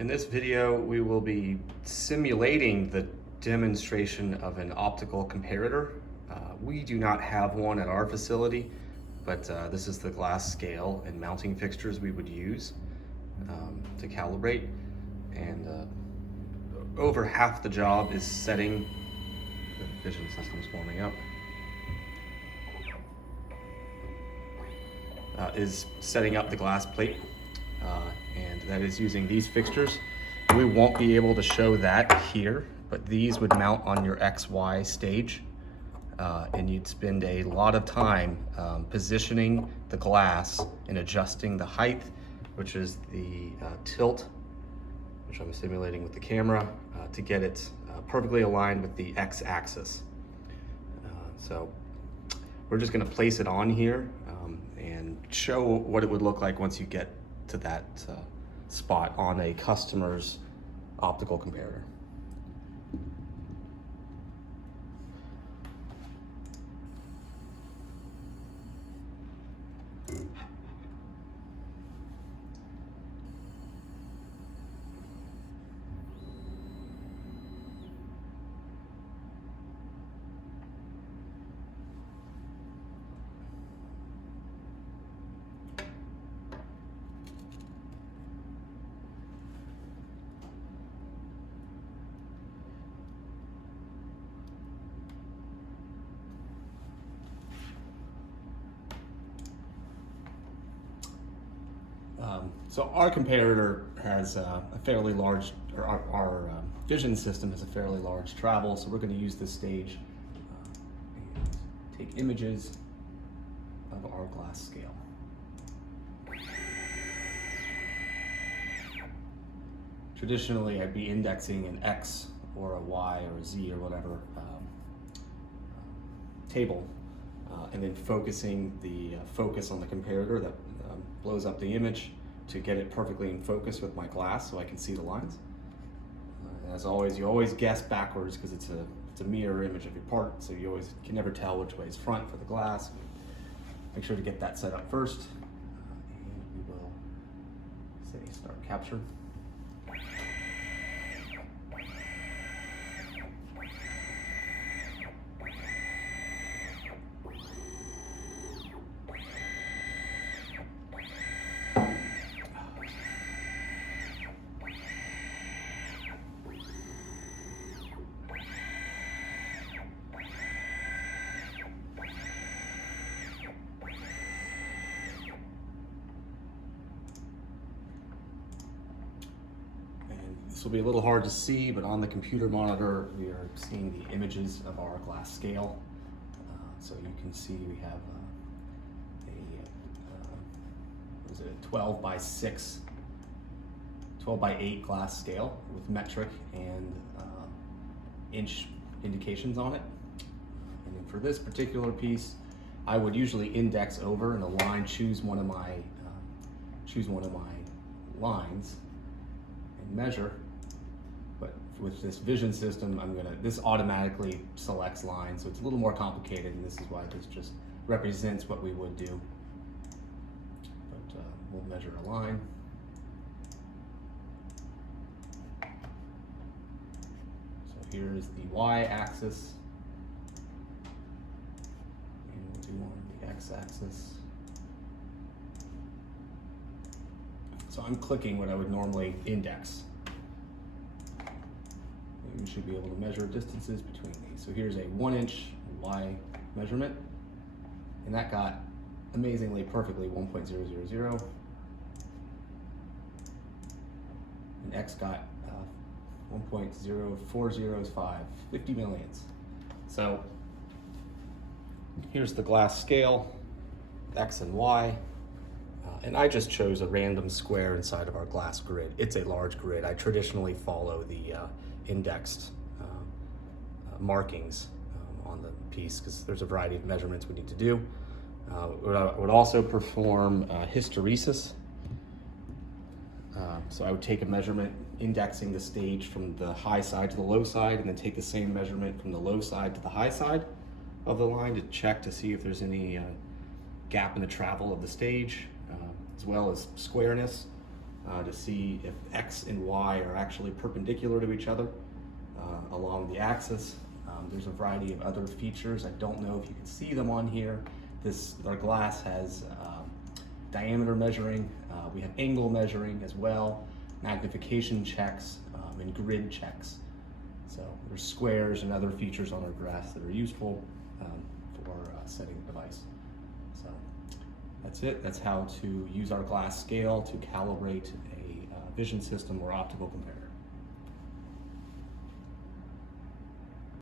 In this video, we will be simulating the demonstration of an optical comparator. We do not have one at our facility, but this is the glass scale and mounting fixtures we would use to calibrate. And over half the job is setting, the vision system's warming up, is setting up the glass plate. And that is using these fixtures. We won't be able to show that here, but these would mount on your XY stage, and you'd spend a lot of time positioning the glass and adjusting the height, which is the tilt, which I'm simulating with the camera, to get it perfectly aligned with the X-axis. So we're just going to place it on here and show what it would look like once you get to that spot on a customer's optical comparator. So our comparator has a fairly large, or our vision system has a fairly large travel, so we're going to use this stage and take images of our glass scale. Traditionally, I'd be indexing an X or a Y or a Z or whatever table, and then focusing the focus on the comparator that blows up the image to get it perfectly in focus with my glass so I can see the lines. As always, you always guess backwards because it's a mirror image of your part, so you can never tell which way is front for the glass. Make sure to get that set up first, and we will say start capture. This will be a little hard to see, but on the computer monitor, we are seeing the images of our glass scale. So you can see we have a 12 by 8 glass scale with metric and inch indications on it. And then for this particular piece, I would usually index over and align, choose one of my lines and measure. But with this vision system, this automatically selects lines, so it's a little more complicated, and this is why this just represents what we would do. But we'll measure a line. So here is the Y-axis, and we'll do one on the X-axis. So I'm clicking what I would normally index. You should be able to measure distances between these. So here's a 1-inch Y measurement, and that got amazingly perfectly 1.000, and X got 1.0405, 50 millionths. So here's the glass scale, X and Y. And I just chose a random square inside of our glass grid. It's a large grid. I traditionally follow the indexed markings on the piece because there's a variety of measurements we need to do. I would also perform hysteresis. So I would take a measurement indexing the stage from the high side to the low side, and then take the same measurement from the low side to the high side of the line to check to see if there's any gap in the travel of the stage, as well as squareness. to see if X and Y are actually perpendicular to each other along the axis. There's a variety of other features. I don't know if you can see them on here. Our glass has diameter measuring. We have angle measuring as well, magnification checks, and grid checks. So there's squares and other features on our glass that are useful for setting the device. So that's it. That's how to use our glass scale to calibrate a vision system or optical comparator.